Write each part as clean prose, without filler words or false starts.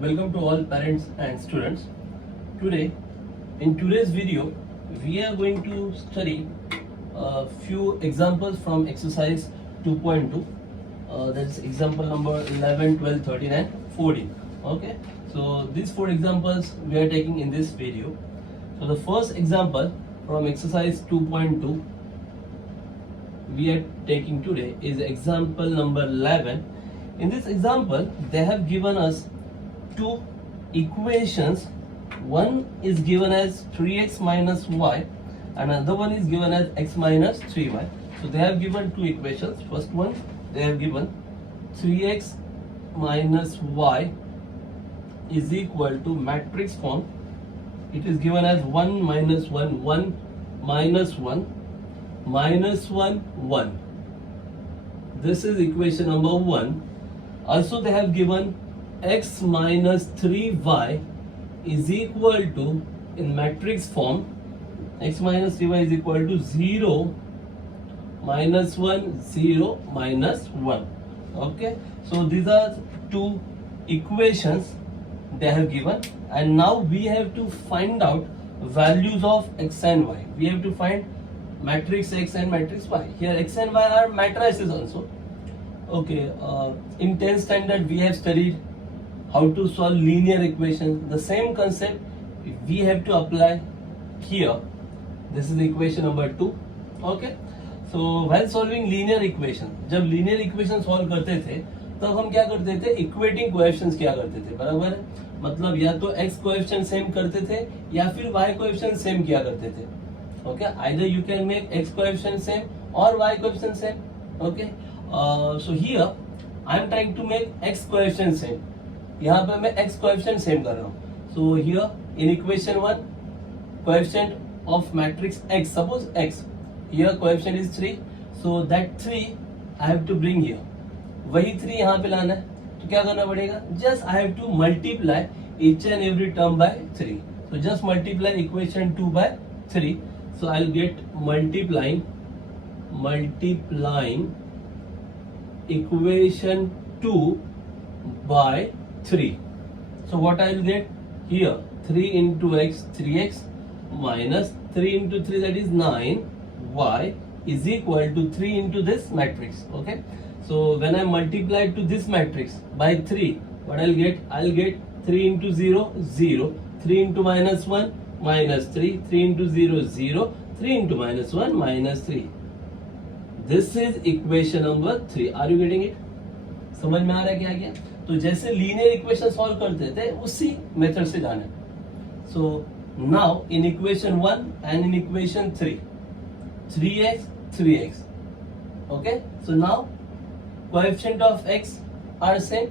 Welcome to all parents and students. Today, in today's video, we are going to study a few examples from exercise 2.2. That is example number 11, 12, 13 and 14. Okay, so these four examples we are taking in this video. So the first example from exercise 2.2 we are taking today is example number 11. In this example, they have given us two equations. One is given as 3x minus y and another one is given as x minus 3y. So they have given two equations. First one, they have given 3x minus y is equal to matrix form. It is given as 1 minus 1, 1 minus 1 minus 1, 1. This is equation number 1. Also they have given x minus 3y is equal to, in matrix form, x minus 3y is equal to 0 minus 1, 0 minus 1. Okay, so these are two equations they have given, and now we have to find out values of x and y. We have to find matrix x and matrix y. Here x and y are matrices also. Okay, in 10th standard we have studied how to solve linear equations. The same concept we have to apply here. This is equation number 2. Okay, so while solving linear equation, जब linear equation solve करते थे तब हम क्या करते थे, equating coefficients क्या करते थे, बराबर है. मतलब या तो x coefficient सेम करते थे या फिर y coefficient सेम किया करते थे. Okay, either you can make x coefficient same or y coefficient same. Okay, so here I am trying to make x coefficient same. यहाँ पे मैं x coefficient same कर रहा हूँ. So here in equation 1, coefficient of matrix x, suppose x, here coefficient is 3, so that 3 I have to bring here. वही 3 यहाँ पे लाना है, तो क्या करना पड़ेगा? Just I have to multiply each and every term by 3. So just multiply equation 2 by 3. So I'll get multiplying equation 2 by 3. So what I'll get here, 3 into x, 3x minus 3 into 3, that is 9, y is equal to 3 into this matrix. Okay, so when I multiply to this matrix by 3, what I'll get? I'll get 3 into 0, 0, 3 into minus 1, minus 3, 3 into 0, 0, 3 into minus 1, minus 3. This is equation number 3. Are you getting it? समझ में आ रहा है क्या क्या? तो जैसे linear equation solve करते थे उसी मेथड से जाना. So now in equation 1 and in equation 3, 3x, 3x. Okay, so now coefficient of x are same.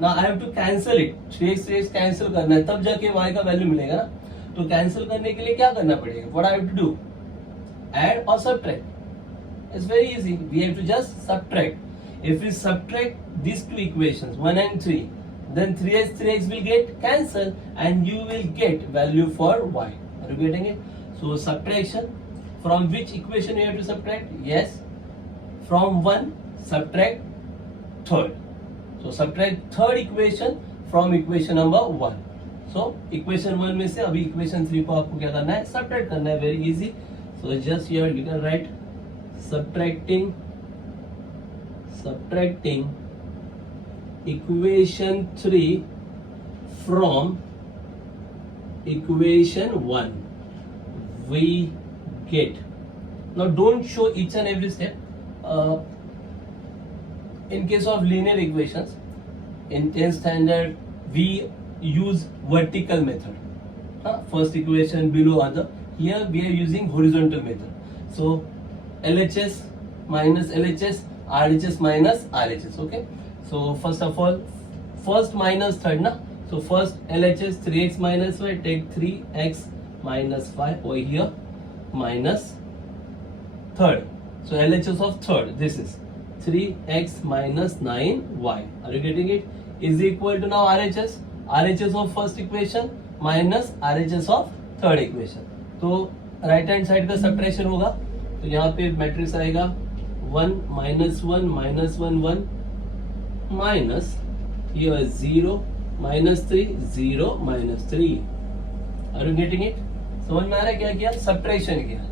Now I have to cancel it. 3x 3x cancel करना है, तब जाके y का वैल्यू मिलेगा ना. तो कैंसिल करने के लिए क्या करना पड़ेगा? What I have to do? Add or subtract? It's very easy. We have to just subtract. If we subtract these two equations 1 and 3, then 3x 3x will get cancelled and you will get value for y. Are you getting it? So subtraction, from which equation you have to subtract? Yes, from 1 subtract third. So subtract third equation from equation number 1. So equation 1 में से अभी equation 3 को आपको क्या करना है? Subtract करना है. Very easy. So just here you can write subtracting equation 3 from equation 1. We get. Now don't show each and every step. In case of linear equations, in 10th standard we use vertical method. First equation below other. Here we are using horizontal method. So LHS minus LHS, RHS minus RHS. Okay, so first of all, first minus third na. So first LHS 3x minus y, take 3x minus 5 over here minus third. So LHS of third, this is 3x minus 9y. Are you getting it? Is equal to now RHS. RHS of first equation minus RHS of third equation. तो right hand side का subtraction होगा, तो यहाँ पे matrix आएगा 1 -1 -1 1 minus here 0 -3 0 -3. Are you getting it? समझ में आ रहा है? क्या किया? सब्ट्रैक्शन किया.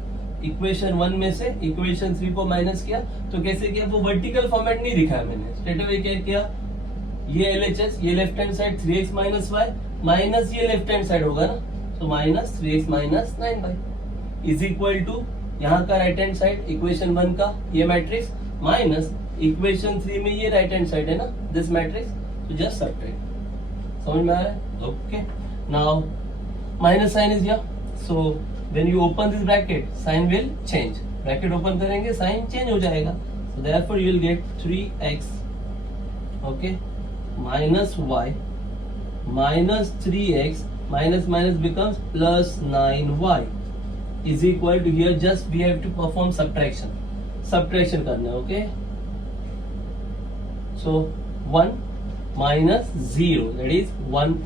इक्वेशन 1 में से इक्वेशन 3 को माइनस किया. तो कैसे किया? वो वर्टिकल फॉर्मेट नहीं दिखाया मैंने. स्ट्रेट अवे क्या किया? ये LHS, ये left hand side 3x minus y minus ये लेफ्ट हैंड साइड होगा ना, तो minus 3x minus 9y is equal to यहाँ का राइट हैंड साइड इक्वेशन 1 का ये मैट्रिक्स माइनस इक्वेशन 3 में ये राइट हैंड साइड है ना, दिस मैट्रिक्स. तो जस्ट सब्ट्रैक्ट. समझ में आ रहा है? Okay. Now minus sign is here, so when you open this bracket sign will change. Bracket open करेंगे साइन चेंज हो जाएगा. So therefore you will get 3x okay minus y minus 3x minus minus becomes plus 9y is equal to, here just we have to perform subtraction करना है. Okay. So 1 minus 0 that is 1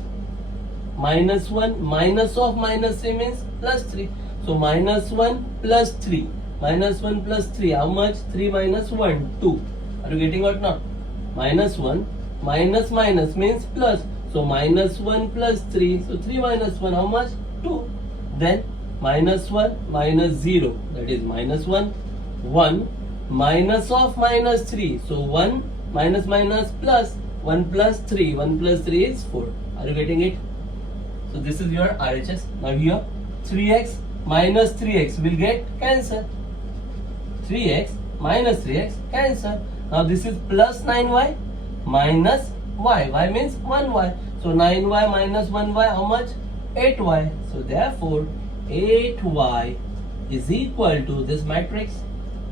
minus 1 minus of minus 3 means plus 3. So minus 1 plus 3 minus 1 plus 3 how much? 3 minus 1 2. Are you getting what not? Minus 1 minus minus means plus, so minus 1 plus 3, so 3 minus 1 how much? 2. Then minus 1 minus 0 that is minus 1 1 minus of minus 3, so 1 minus minus plus 1 plus 3, 1 plus 3 is 4. Are you getting it? So this is your RHS. Now here 3x minus 3x will get cancel. 3x minus 3x cancel. Now this is plus 9y minus y. Y means 1y. So 9y minus 1y how much? 8y. So therefore 8y is equal to this matrix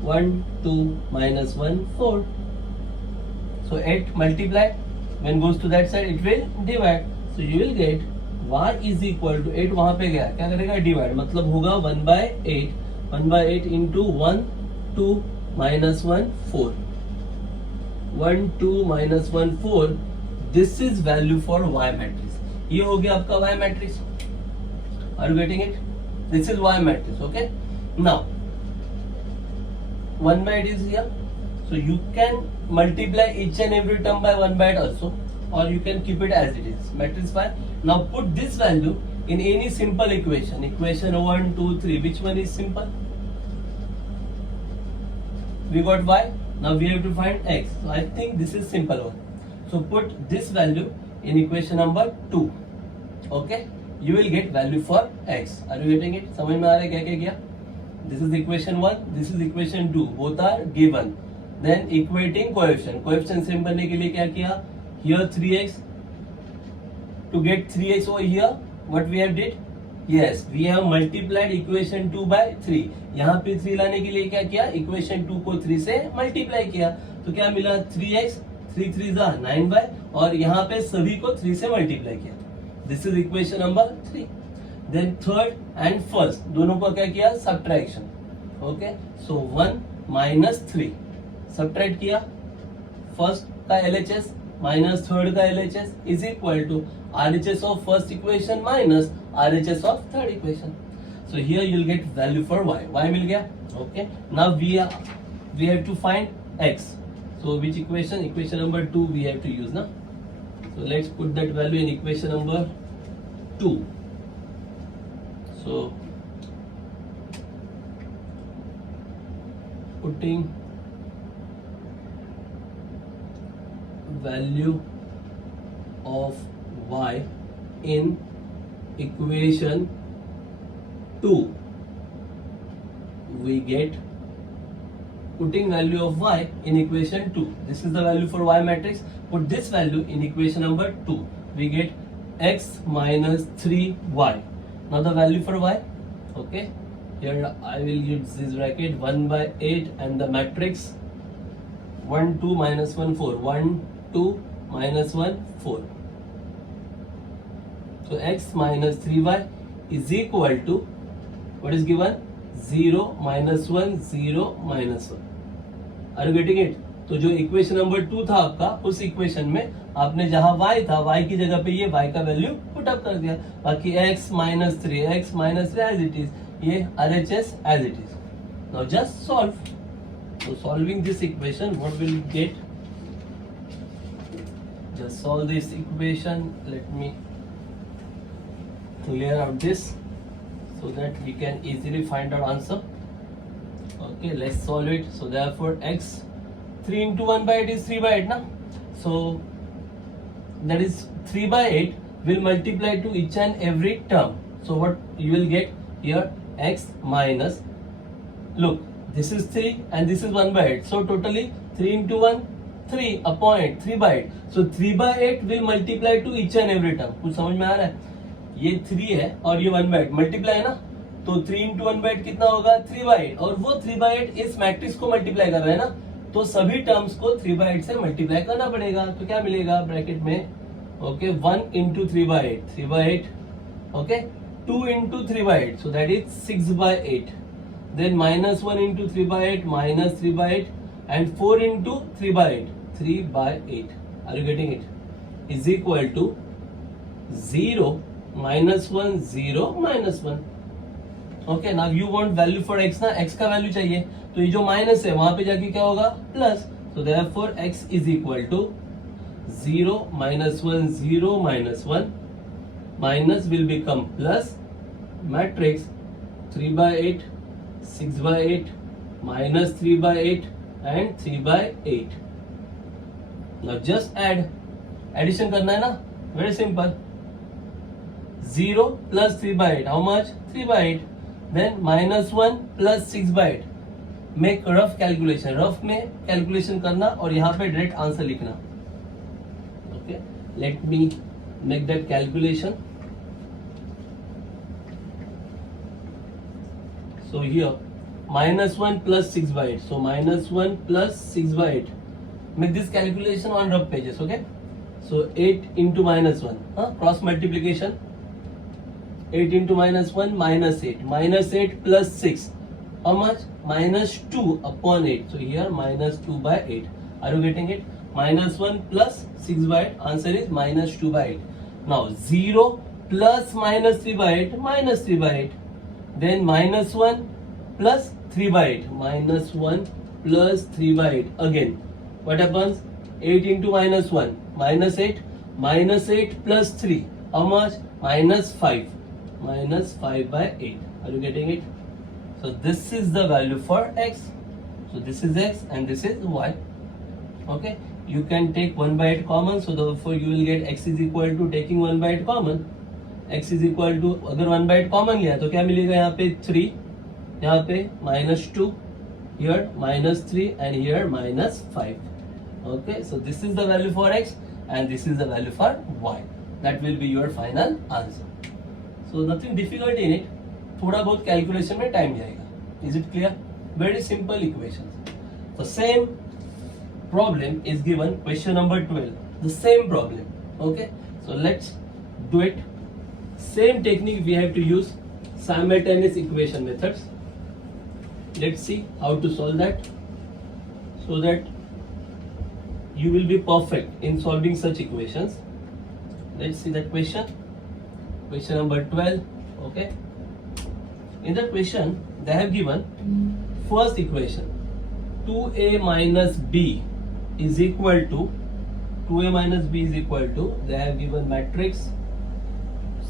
1 2 minus 1 4. So 8 multiplied when goes to that side it will divide. So you will get y is equal to 8 वहां पे गया क्या करेगा? Divide. मतलब होगा 1/8 into 1 2 minus 1 4. 1 2 minus 1 4. This is value for y matrix. ये हो गया आपका y matrix. Are you getting it? This is y matrix. Okay. Now 1/8 is here, so you can multiply each and every term by 1/8 also, or you can keep it as it is. Matrix y. Now put this value in any simple equation. Equation 1 2 3. Which one is simple? We got y. Now we have to find x. So I think this is simple one. So put this value in equation number 2. Okay. You will get value for x. Are you getting it? समझ में आ रहा है क्या क्या किया? This is equation 1. This is equation 2. Both are given. Then equating coefficient. Coefficient same करने के लिए क्या किया? Here 3x. To get 3x over here, what we have did? Yes, we have multiplied equation 2 by 3. यहाँ पे 3 लाने के लिए क्या किया? इक्वेशन 2 को 3 से मल्टीप्लाई किया. तो क्या मिला? 3x 3 3 9y और यहाँ पे सभी को 3 से मल्टीप्लाई किया. This is equation number 3. Then third and first दोनों को क्या किया? Subtraction. Okay. So 1 minus 3 subtract किया. फर्स्ट का LHS माइनस थर्ड का LHS is equal to RHS of first equation minus RHS of third equation. So here you will get value for y. Y मिल गया. Okay. Now we have to find x. So which equation? Equation number 2 we have to use na. So let's put that value in equation number 2. So putting value of y in equation 2 we get, putting value of y in equation 2, this is the value for y matrix. Put this value in equation number 2, we get x minus 3y. Now the value for y. Okay, here I will use this bracket 1/8 and the matrix 1 2 minus 1 4, 1 2 minus 1 4. So x minus 3y is equal to, what is given? 0 minus 1 0 minus 1. Are you getting it? तो जो equation number 2 था आपका, उस equation में आपने जहां y था, y की जगह पे ये y का वैल्यू पुट अप कर दिया. बाकी x minus 3 as it is, ये RHS as it is. Now just solve. So solving this equation, what will you get? just solve this equation. Let me clear out this so that we can easily find our answer. Okay, let's solve it. So therefore x 3 into 1 by 8 is 3 by 8 na, so that is 3 by 8 will multiply to each and every term. So what you will get here, x minus, look, this is 3 and this is 1 by 8, so totally 3 into 1 3 upon 8, 3 by 8. So 3 by 8 will multiply to each and every term. कुछ समझ में आ रहा है? ये 3 है और ये 1 by 8 मल्टीप्लाई है ना, तो 3 into 1 by 8 कितना होगा 3 by 8, और वो 3 by 8 इस मैट्रिक्स को मल्टीप्लाई कर रहा है ना, तो सभी टर्म्स को 3 by 8 से मल्टीप्लाई करना पड़ेगा. तो क्या मिलेगा ब्रैकेट में, okay 1 into 3 by 8, 3 by 8, okay 2 into 3 by 8, so that is 6 by 8. Then minus 1 into 3 by 8, minus 3 by 8, and 4 into 3 by 8, 3 by 8. Are you getting it? Is equal to 0 minus 1, 0 minus 1. Okay, now you want value for x ना, x का value चाहिए, तो ये जो minus है वहां पे जाके क्या होगा plus. So therefore x is equal to 0 minus 1, 0 minus 1. Minus will become plus, matrix 3 by 8, 6 by 8, minus 3 by 8 and 3 by 8. Now just add, addition करना है ना, very simple. 0 plus 3 by 8, how much? 3 by 8. Then minus 1 plus 6 by 8. Make rough calculation, rough में calculation करना और यहाँ पे direct answer लिखना. Okay, let me make that calculation. So here minus 1 plus 6 by 8, so minus 1 plus 6 by 8. Make this calculation on rough pages. Okay, so 8 into minus 1, cross multiplication, 8 into minus 1 minus 8, minus 8 plus 6, how much? Minus 2 upon 8. So here minus 2 by 8. Are you getting it? Minus 1 plus 6 by 8, answer is minus 2 by 8. Now 0 plus minus 3 by 8, minus 3 by 8. Then minus 1 plus 3 by 8, minus 1 plus 3 by 8. Again, what happens? 8 into minus 1, minus 8, minus 8 plus 3, how much? Minus 5, minus 5 by 8. Are you getting it? So this is the value for x. So this is x and this is y. Okay, you can take 1 by 8 common, so therefore you will get x is equal to, taking 1 by 8 common, x is equal to, अगर 1 by 8 common लिया तो क्या मिलेगा यहाँ पे 3, यहाँ पे -2, here -3 and here -5. Okay, so this is the value for x and this is the value for y. That will be your final answer. So nothing difficult in it. थोड़ा बहुत कैलकुलेशन में टाइम जाएगा. Is it clear? Very simple equations. The same problem is given question number 12. The same problem. Okay, so let's do it. Same technique we have to use, simultaneous equation methods. Let's see how to solve that so that you will be perfect in solving such equations. Let's see that question. Question number 12. Okay. In that question, they have given first equation 2a minus b is equal to, 2a minus b is equal to, they have given matrix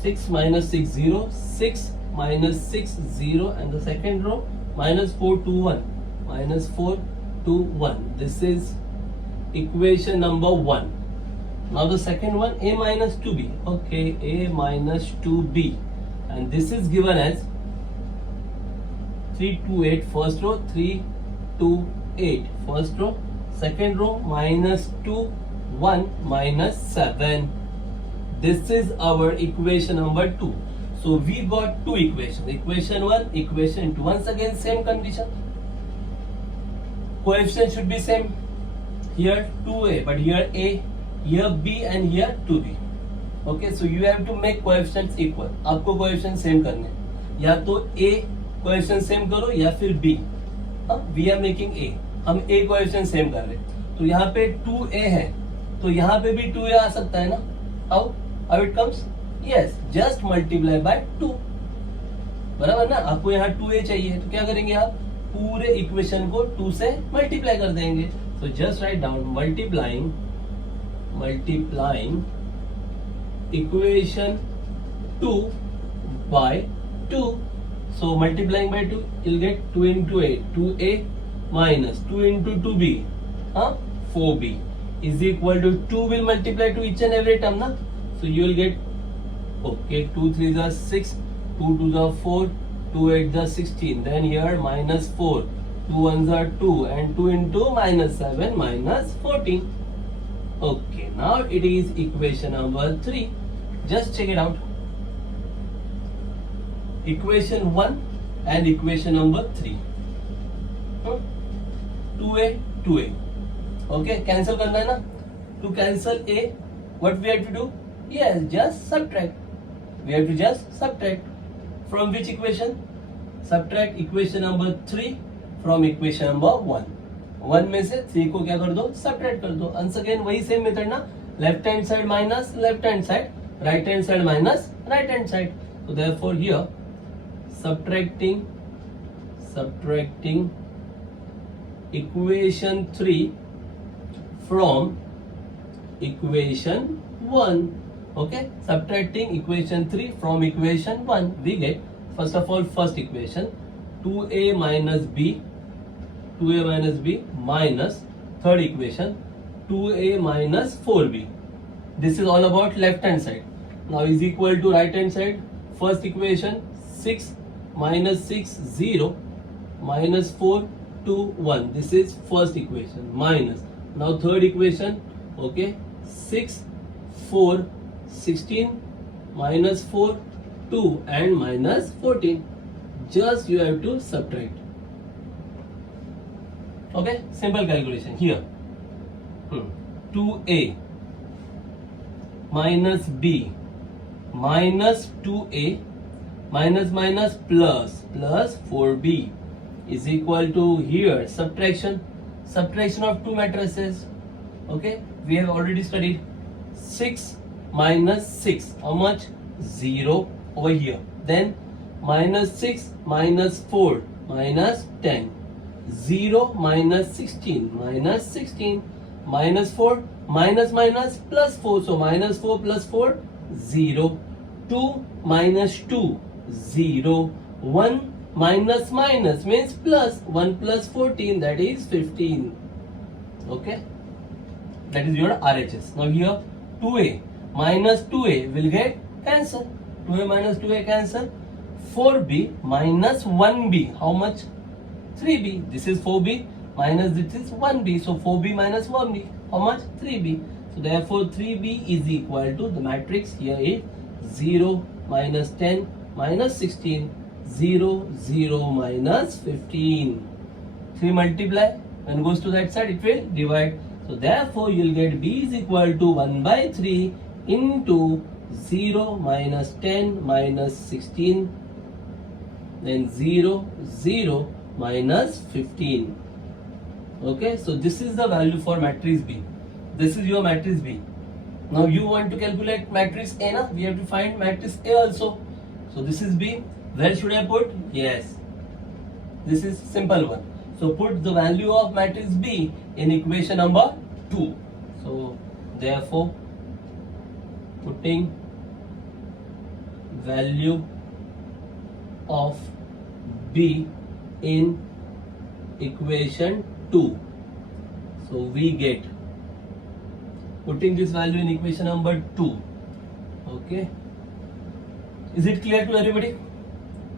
6 minus 6 0, 6 minus 6 0, and the second row minus 4 2 1, minus 4 2 1. This is equation number 1. Now the second one, a minus 2b. Okay, a minus 2b, and this is given as 3 2 8 first row, 3 2 8 first row, second row minus 2 1 minus 7. This is our equation number 2. So we got two equations, equation 1, equation 2. Once again same condition, coefficient should be same. Here 2a, but here a, here b and here 2b. Okay, so you have to make coefficients equal. आपको coefficient same करने, या तो a coefficient same करो या फिर b. We are making a, हम a coefficient same कर रहे, तो यहाँ पे 2a है, तो यहाँ पे भी 2a आ सकता है ना. How it comes? Yes, just multiply by 2. बराबर ना, आपको यहाँ 2a चाहिए तो क्या करेंगे आप, पूरे इक्वेशन को 2 से मल्टीप्लाई कर देंगे. So just write down multiplying multiplying equation 2 by 2. So multiplying by 2, you'll get 2 into a, 2a minus 2 into 2b, 4b is equal to 2 will multiply to each and every term, na? So you will get, okay, 2 3s are 6, 2 2s are 4, 2 8s are 16, then here minus 4, 2 1s are 2, and 2 into minus 7 minus 14. Okay, now it is equation number 3. Just check it out. Equation 1 and equation number 3. 2a, 2a. Okay, cancel करना है ना? To cancel a, what we have to do? Yes, just subtract. We have to just subtract. From which equation? Subtract equation number 3 from equation number 1. 1 में से 3 को क्या कर दो? Subtract कर दो. Once again वही same method ना? Left hand side minus left hand side, right hand side minus right hand side. So therefore here subtracting equation 3 from equation 1. Okay, subtracting equation 3 from equation 1, we get first of all first equation 2a minus b minus third equation 2a minus 4b. This is all about left hand side. Now is equal to right hand side. First equation 6 minus 6 0 minus 4 2 1. This is first equation minus. Now third equation, okay, 6 4 16 minus 4 2 and minus 14. Just you have to subtract. Okay, simple calculation here. 2a minus b minus 2a minus minus plus 4b is equal to here subtraction of two matrices. Okay, we have already studied 6 minus 6, how much? 0 over here. Then minus 6 minus 4 minus 10, 0 minus 16 minus 4 minus plus 4, so minus 4 plus 4 0, 2 minus 2 0, 1 minus means plus, 1 plus 14, that is 15. Okay, that is your RHS. Now here 2a minus 2a will get cancel. 2a minus 2a cancel. 4b minus 1b, how much? 3b. This is 4b minus this is 1b, so 4b minus 1b, how much? 3b. So therefore 3b is equal to the matrix here is 0 minus 10 minus 16, 0 0 minus 15. 3 multiply, when goes to that side it will divide. So therefore you will get b is equal to 1 by 3 into 0 minus 10 minus 16, then 0 0 minus 15. Okay, so this is the value for matrix B. This is your matrix B. Now you want to calculate matrix A, na? We have to find matrix A also. So this is B. Where should I put? Yes, this is simple one. So put the value of matrix B in equation number 2. So therefore putting value of B in equation 2. So we get, putting this value in equation number 2. Okay, is it clear to everybody?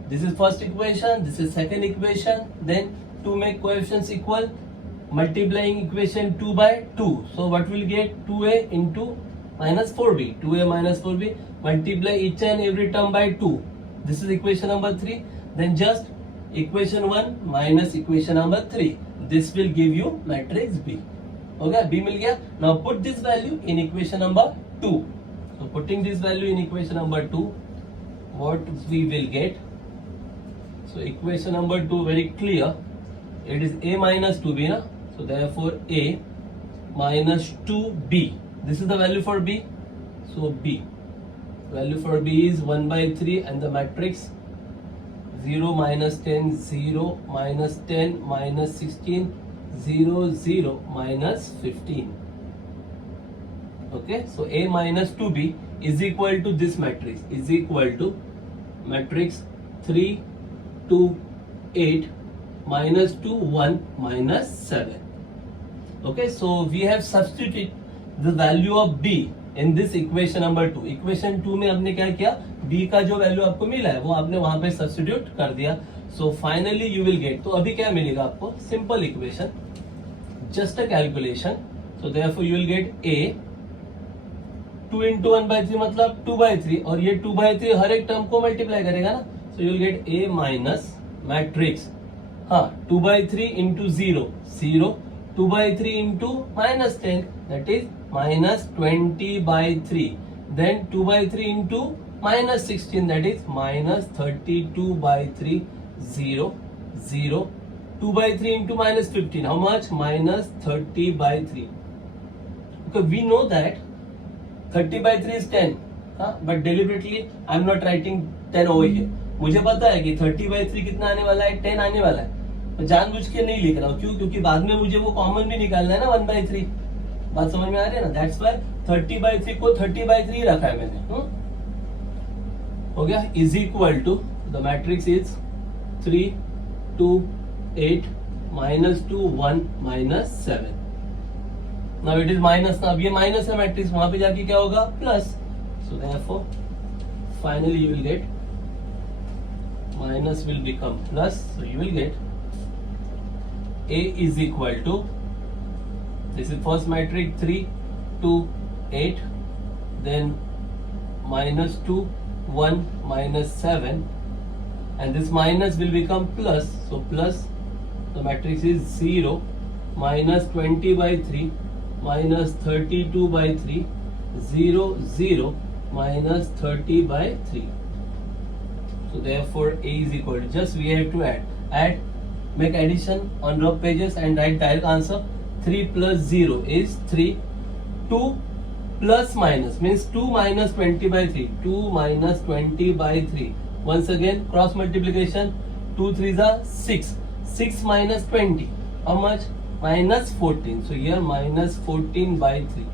This is first equation, this is second equation. Then to make coefficients equal, multiplying equation 2 by 2. So what will get? 2a into minus 4b. 2a minus 4b, multiply each and every term by 2. This is equation number 3. Then just equation 1 minus equation number 3. This will give you matrix B. Okay, B मिल गया. Now put this value in equation number 2. So putting this value in equation number 2, what we will get? So equation number 2 very clear. It is a minus 2b, na? So therefore a minus 2b. This is the value for b. So b, value for b is 1 by 3 and the matrix 0 minus 10 0 minus 10 minus 16 0 0 minus 15. Okay, so A minus 2B is equal to this matrix, is equal to matrix 3 2 8 minus 2 1 minus 7. Okay, so we have substituted the value of B in this equation number 2. equation 2 में आपने क्या किया, B का जो value आपको मिला है वो आपने वहां पे सब्स्टिट्यूट कर दिया. So finally you will gate, तो अभी क्या मिलेगा आपको, simple equation, just a calculation. So therefore you will gate A 2 into 1/3 मतलब 2/3, और ये 2/3 हर एक टर्म को मल्टीप्लाई करेगा ना. So you will gate A minus matrix, हाँ 2/3 into 0 0, 2/3 into minus 10 that is minus 20/3, then 2/3 into minus 16 that is minus 32/3, 0 0, 2/3 into minus 15 how much, minus 30/3. Okay, we know that 30/3 is 10, but deliberately I am not writing 10 over here. मुझे पता है कि 30/3 कितना आने वाला है, 10 आने वाला है. मैं जानबूझ के नहीं लिख रहा हूँ, क्यों, क्योंकि बाद में मुझे वो कॉमन भी निकालना है ना 1/3. बात समझ में आ रही है ना. दैट्स व्हाई 30/3 को 30/3 रखा है मैंने. हो गया, is equal to the matrix is 3 2 8 minus 2 1 minus 7. Now it is minus. now अब ये माइनस है मैट्रिक्स, वहां पे जाके क्या होगा, plus. So therefore finally you will get minus will become plus. So you will get A is equal to, this is first matrix 3 2 8, then minus 2 1 minus 7, and this minus will become plus. So plus, the matrix is 0 minus 20/3 minus 32/3, 0 0 minus 30/3. So therefore A is equal to, just we have to add, make addition on rough pages and write direct answer. 3 plus 0 is 3, 2 plus minus means 2 minus 20/3, 2 minus 20/3. Once again cross multiplication, 2 3s are 6, 6 minus 20 how much, minus 14. So here minus 14/3.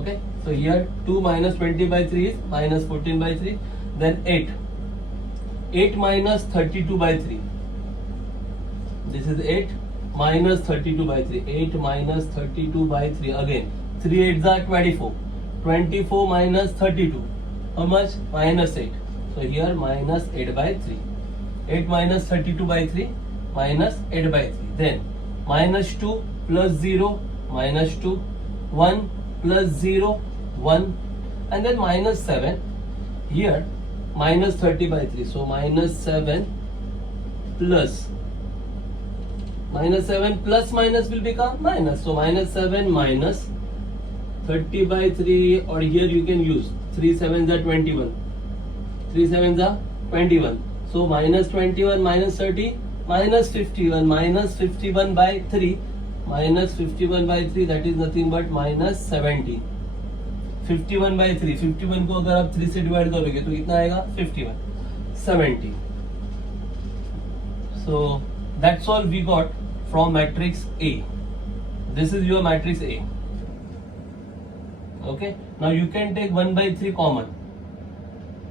Okay, so here 2 minus 20/3 is minus 14/3. Then 8 minus 32/3, this is 8 minus 32/3, 8 minus 32/3, again 3 8s are 24, 24 minus 32 how much, minus 8. So here minus 8/3, 8 minus 32/3 minus 8/3. Then minus 2 plus 0 minus 2, 1 plus 0 1, and then minus 7, here minus 30/3. So minus 7 plus minus will become minus. So minus 7 minus 30/3, or here you can use 3 7s are 21, 3 7s are 21. So minus 21 minus 30 minus 51, minus 51/3, minus 51/3, that is nothing but minus 17. 51/3, 51 को अगर आप 3 से divide करोगे तो कितना आएगा, 51, 70. So that's all we got from matrix A. This is your matrix A. Okay, now you can take 1/3 common.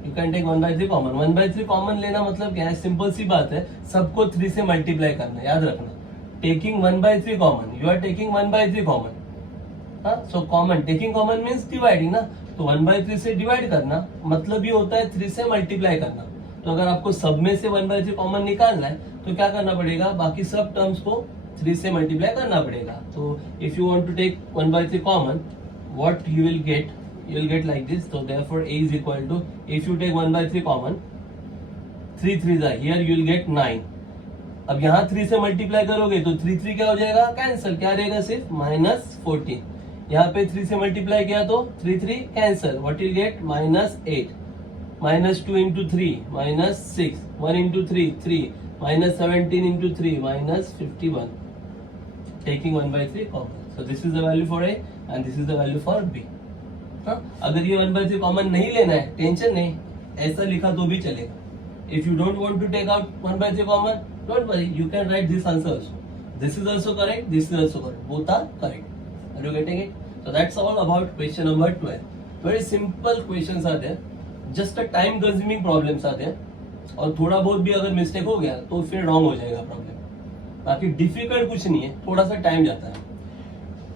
You can take 1/3 common. 1/3 common लेना मतलब क्या है, सिंपल सी बात है, सबको 3 से मल्टीप्लाई करना, याद रखना. Taking 1/3 common, you are taking 1/3 common. So common, taking common means dividing ना. तो 1/3 से डिवाइड करना मतलब ये होता है 3 से मल्टीप्लाई करना. तो अगर आपको सब में से 1/3 कॉमन निकालना है तो क्या करना पड़ेगा, बाकी सब टर्म्स को 3 से मल्टीप्लाई करना पड़ेगा. तो if you want to take 1/3 common, what you will get, you will get like this. So therefore A is equal to, if you take 1/3 common, 3 3s are here, you will get 9. अब यहाँ 3 से multiply करोगे तो 3 3 क्या हो जाएगा, cancel. क्या रहेगा, सिर्फ minus 14. यहाँ पे 3 से मल्टीप्लाई किया तो 3 3 cancel. What will get, minus 8, minus 2 into 3 minus 6, 1 into 3 3, minus 17 into 3 minus 51. Taking 1/3 common. So this is the value for A and this is the value for B. अगर ये 1/3 कॉमन नहीं लेना है, टेंशन नहीं, ऐसा लिखा तो भी चलेगा. If you don't want to take out 1/3 common, don't worry, you can write this answer also. This is also correct, this is also correct, both are correct. Are you getting it? So that's all about question number 12. Very simple questions are there. Just a time consuming problems are there. और थोड़ा बहुत भी अगर mistake हो गया तो फिर wrong हो जाएगा प्रॉब्लम. बाकी डिफिकल्ट कुछ नहीं है, थोड़ा सा टाइम जाता है.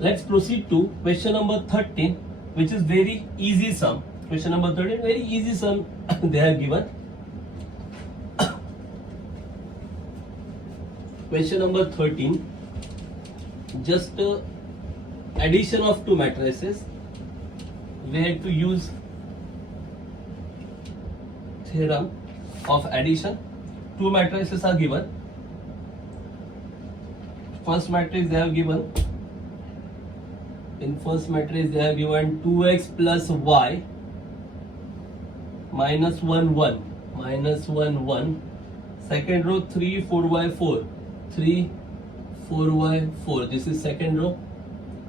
Let's proceed to question number 13, which is very easy sum. Question number 13, very easy sum they have given. Question number 13, just addition of two matrices. We have to use theorem of addition. Two matrices are given. First matrix they have given. In first matrix they have given 2x plus y minus 1 1 minus 1 1. Second row 3 4y 4 3 4y 4. This is second row.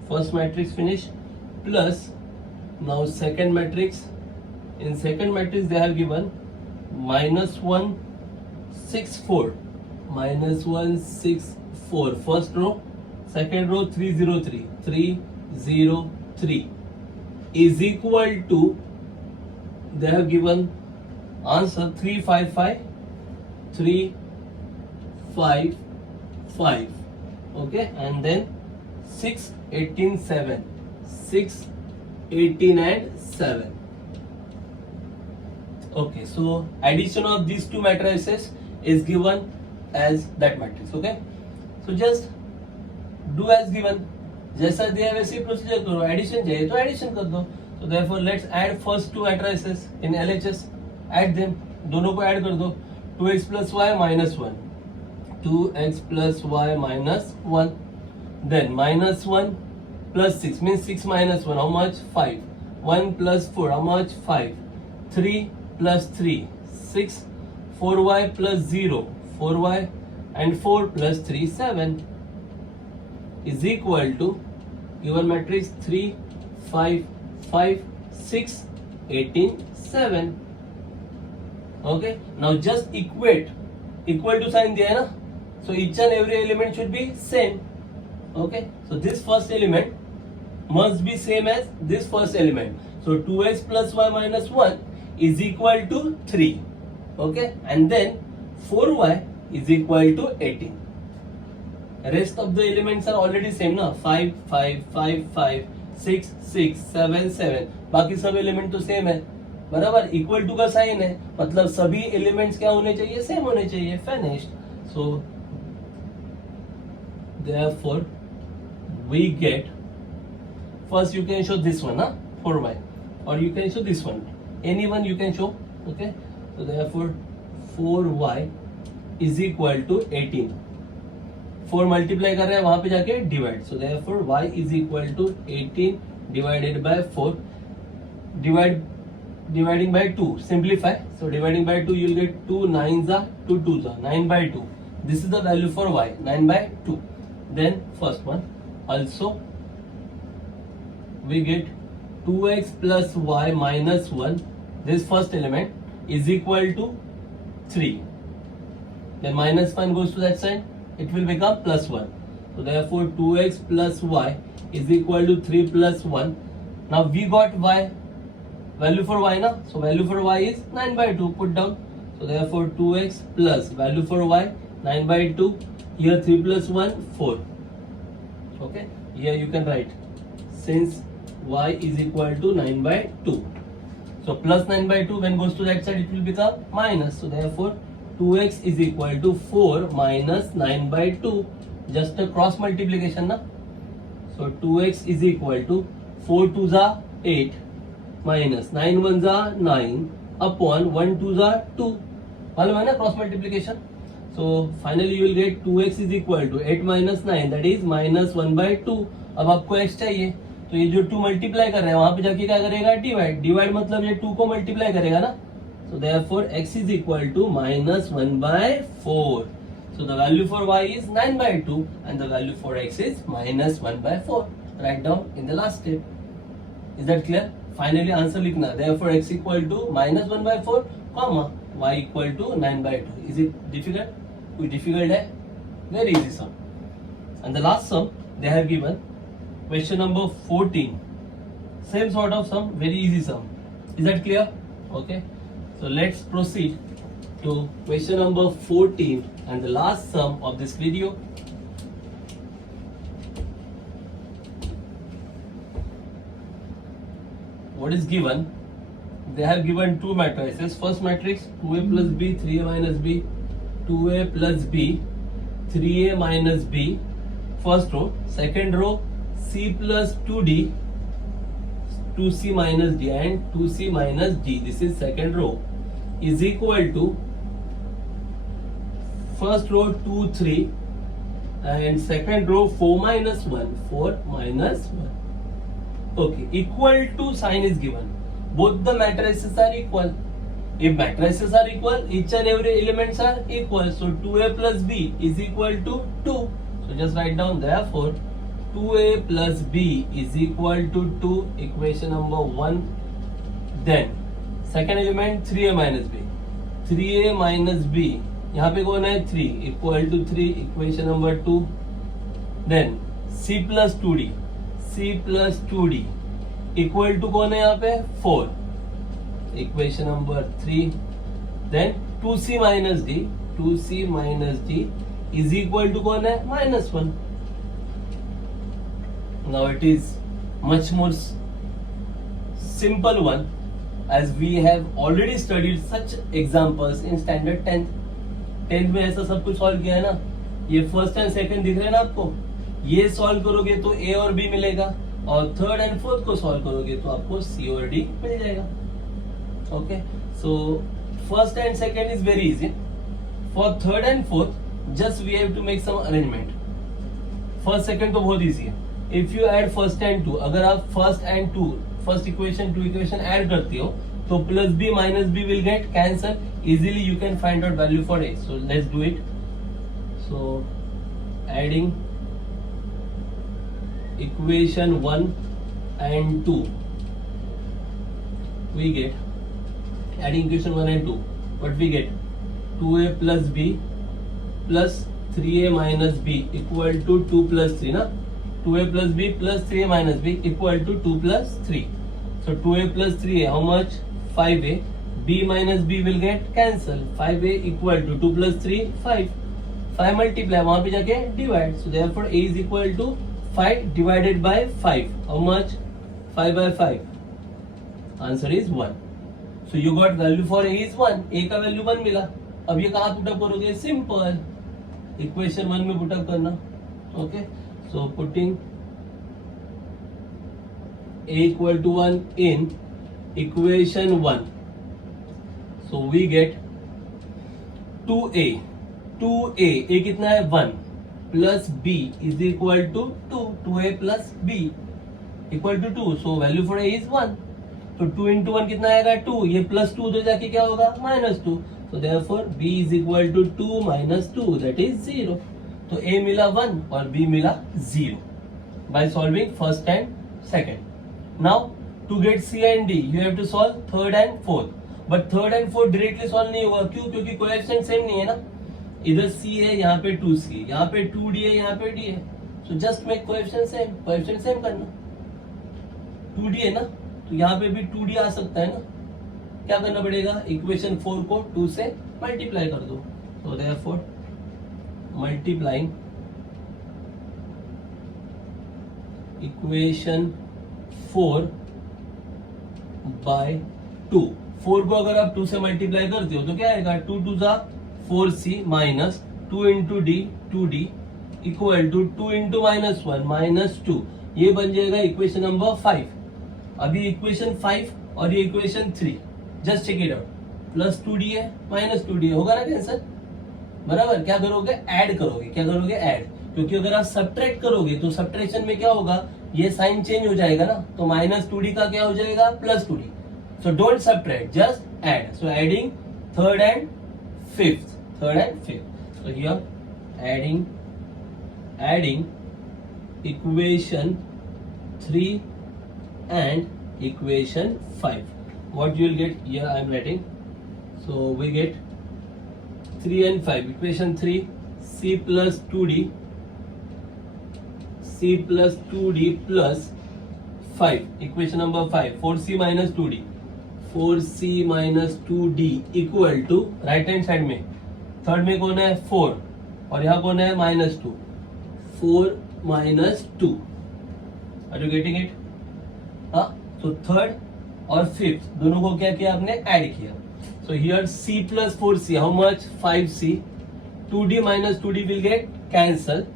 First matrix finish. Plus now second matrix. In second matrix they have given minus 1 6 4 minus 1 6 4. First row. Second row 3 0 3 3 0 3 is equal to, they have given answer 3 5 5 3 5 5. Okay, and then 6 18 7 6 18 and 7. Okay, so addition of these two matrices is given as that matrix. Okay, so just do as given. जैसा दिया वैसे ही procedure करो. Addition चाहिए तो addition कर दो. So therefore let's add first two matrices in LHS. Add them. दोनों को ऐड कर दो. 2x plus y minus 1. 2x plus y minus 1. Then minus 1 plus 6 means 6 minus 1. How much? 5. 1 plus 4. How much? 5. 3 plus 3. 6. 4y plus 0. 4y and 4 plus 3. 7 is equal to given matrix 3 5 5 6 18 7. Okay, now just equate. Equal to sign दिया है ना, so each and every element should be same. Okay, so this first element must be same as this first element. So 2x plus y minus 1 is equal to 3. Okay, and then 4y is equal to 18. Rest of the elements are already same ना. 5 5 5 5 6 6 7 7. बाकी सब element तो same है, बराबर. Equal to का sign है, मतलब सभी एलिमेंट्स क्या होने चाहिए? सेम होने चाहिए. Finished. So therefore we get, first you can show this one, 4y, or you can show this one, any one you can show. Okay, so therefore 4y is equal to 18. 4 multiply कर रहे हैं, वहां पे जाके divide. So therefore y is equal to 18 divided by 4. Dividing by 2. Simplify. So dividing by 2 you will get 2 9s are 2 2s are 9 by 2. This is the value for y, 9 by 2. Then first one also we get 2x plus y minus 1, this first element is equal to 3. Then minus 1 goes to that side, it will become plus 1. So therefore 2x plus y is equal to 3 plus 1. Now we got y, value for y na, so value for y is 9 by 2, put down. So therefore 2x plus value for y 9 by 2, here 3 plus 1 4. Okay, here you can write, since y is equal to 9 by 2, so plus 9 by 2 when goes to that side it will become minus. So therefore 2x is equal to 4 minus 9 by 2, just a cross multiplication na. So 2x is equal to 4 2s are 8 minus 9 1s are 9 upon 1 2s are 2. मालूम है ना cross multiplication. So finally you will get 2x is equal to 8 minus 9, that is minus 1 by 2. अब आपको x चाहिए, तो ये जो 2 multiply कर रहे हैं वहां पे जाके क्या करेगा? डिवाइड. डिवाइड मतलब ये 2 को मल्टीप्लाई करेगा ना. So therefore x is equal to minus 1 by 4. So the value for y is 9 by 2 and the value for x is minus 1 by 4. Write down in the last step. Is that clear? Finally answer लिखना. Therefore x equal to minus 1 by 4, comma y equal to 9 by 2. Is it difficult? कोई difficult है? Very easy sum. And the last sum they have given question number 14. Same sort of sum, very easy sum. Is that clear? Okay. So let's proceed to question number 14 and the last sum of this video. What is given? They have given two matrices. First matrix 2a plus b, 3a minus b, 2a plus b, 3a minus b. First row. Second row c plus 2d, 2c minus d and 2c minus d. This is second row is equal to first row 2, 3 and second row 4 minus 1, 4 minus 1. Okay, equal to sign is given. Both the matrices are equal. If matrices are equal, each and every elements are equal. So 2a plus b is equal to 2. So just write down therefore 2a plus b is equal to 2, equation number 1. Then second element 3a minus b. 3a minus b, यहाँ पे कौन है 3, equal to 3, equation number 2. Then c plus 2d, c plus 2d equal to कौन है यहाँ पे 4, equation number 3. Then 2c minus d, 2c minus d is equal to कौन है minus 1. Now it is much more simple one, as we have already studied such examples in standard 10th. 10th में ऐसा सब कुछ solve किया है ना. ये फर्स्ट एंड सेकंड दिख रहे हैं ना आपको. ये सॉल्व करोगे तो ए और बी मिलेगा और थर्ड एंड फोर्थ को सॉल्व करोगे तो आपको सी और डी मिल जाएगा. Okay, so first and second is very easy. For third and fourth just we have to make some arrangement. First second तो बहुत इजी है. If you add first and two, अगर आप first and two, first equation two equation add करते हो तो plus B minus B will get cancel. Easily you can find out value for a. So let's do it. So adding equation 1 and 2, we get adding equation 1 and 2, what we get 2a plus b plus 3a minus b equal to 2 plus 3 na. 2a plus b plus 3a minus b equal to 2 plus 3. So 2a plus 3a how much 5a, b minus b will get cancel. 5a equal to 2 plus 3 5. 5 multiply वहां पे जाके divide. So therefore a is equal to 5 divided by 5. How much? 5 by 5. Answer is 1. So you got value for A is 1. A का value 1 मिला. अब ये कहाँ put up करोगे? Simple. Equation 1 में put up करना. Okay. So putting A equal to 1 in equation 1. So we get 2A. 2A. A कितना है? 1. Plus b is equal to 2. 2a plus b equal to 2. So value for a is 1. तो 2 into 1 कितना आएगा 2. ये plus 2 तो जाके क्या होगा minus 2. So therefore b is equal to 2 minus 2, that is 0. तो a मिला 1 और b मिला 0 by solving first and second. Now to get c and d you have to solve third and fourth. But third and fourth directly solve नहीं होगा. क्यों? क्योंकि coefficient same नहीं है ना. इधर c है, यहाँ पे 2c, यहाँ पे 2d है, यहाँ पे d है. So just make coefficient same. Coefficient same करना. 2d है ना, तो यहाँ पे भी 2d आ सकता है ना. क्या करना पड़ेगा? इक्वेशन 4 को 2 से मल्टीप्लाई कर दो. तो देयरफॉर मल्टीप्लाइंग इक्वेशन 4 बाय 2. 4 को अगर आप 2 से मल्टीप्लाई करते हो तो क्या आएगा? 2 2 जा 4c minus 2 into d 2d equal to 2 into minus 1 minus 2. ये बन जाएगा इक्वेशन नंबर 5. अभी इक्वेशन 5 और ये equation 3 just check it out. Plus 2d है माइनस 2d है, होगा ना कैंसर? बराबर. क्या करोगे? ऐड करोगे. क्या करोगे? ऐड. क्योंकि अगर आप सब्ट्रैक्ट करोगे तो सब्ट्रैक्शन में क्या होगा? ये साइन चेंज हो जाएगा ना. तो माइनस 2d का क्या हो जाएगा? Plus 2d. So don't subtract, just add. So adding third and fifth. Third and fifth. So here adding equation 3 and equation 5. What you will get here I am writing. So we get 3 and 5. Equation 3 c plus 2d plus 5. Equation number 5. 4c minus 2d. 4c minus 2d equal to right hand side में third में कौन है 4 और यहाँ कौन है -2. 4 minus 2. Are you getting it? हाँ, तो थर्ड और फिफ्थ दोनों को क्या किया आपने ऐड किया. So here c plus 4c, how much? 5c. 2d minus 2d will get cancel.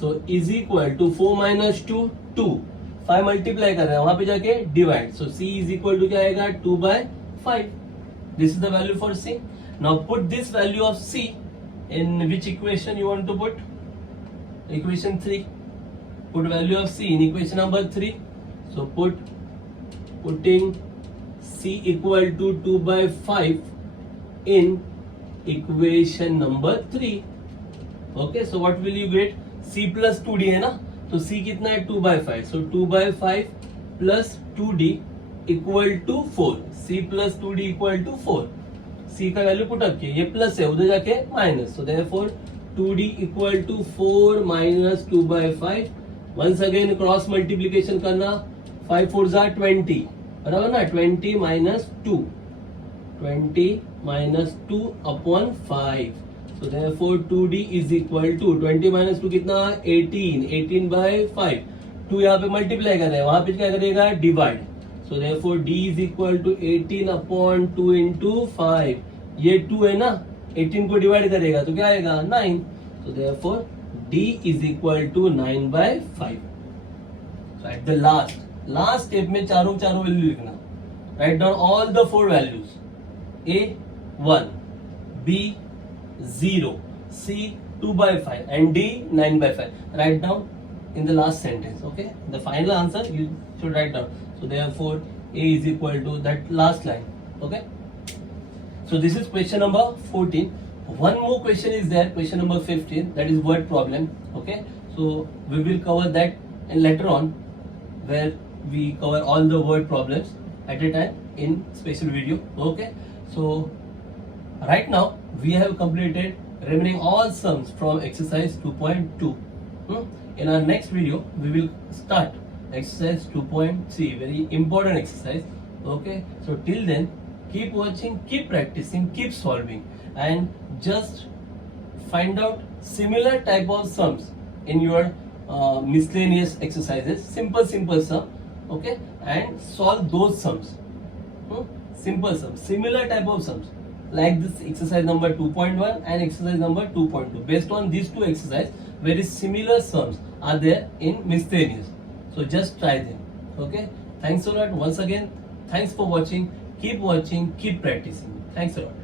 So is equal to 4 minus 2, 2. 5 multiply कर रहे हैं वहां पे जाके divide. So c is equal to क्या आएगा 2/5. This is the value for c. Now put this value of c in which equation you want to put? Equation 3. Put value of c in equation number 3. So putting c equal to 2/5 in equation number 3. Okay, so what will you get? c plus 2d है ना, तो c कितना है 2/5. So 2/5 plus 2d equal to 4. c plus 2d equal to 4. c का value put up किया, ये plus है उधर जाके minus. So therefore 2d equal to 4 minus 2/5. Once again cross multiplication करना. 5 4s are 20, बराबर ना. 20 minus 2. 20 minus 2 upon 5. So therefore 2d is equal to 20 minus 2 कितना 18. 18/5. 2 यहाँ पे मल्टीप्लाई कर रहे हैं, वहां पे क्या करेगा divide. So therefore d is equal to 18 upon 2 into 5. ये 2 है ना, 18 को डिवाइड करेगा तो क्या आएगा 9. So therefore d is equal to 9/5. So at the last step में चारों वैल्यू लिखना. Write down all the 4 values. A 1, B 0, C 2/5 and D 9/5. Write down in the last sentence. Okay, the final answer you should write down. So therefore A is equal to that last line. Okay, so this is question number 14. One more question is there, question number 15, that is word problem. Okay, so we will cover that and later on, where we cover all the word problems at a time in special video. Okay, so right now we have completed remaining all sums from exercise 2.2. In our next video we will start exercise 2.3, very important exercise. Okay, so till then keep watching, keep practicing, keep solving, and just find out similar type of sums in your miscellaneous exercises. Simple sum. Okay, and solve those sums. Simple sums, similar type of sums like this exercise number 2.1 and exercise number 2.2. Based on these two exercises, very similar sums are there in miscellaneous. So just try them. Okay, thanks a lot once again. Thanks for watching. Keep watching, keep practicing. Thanks a lot.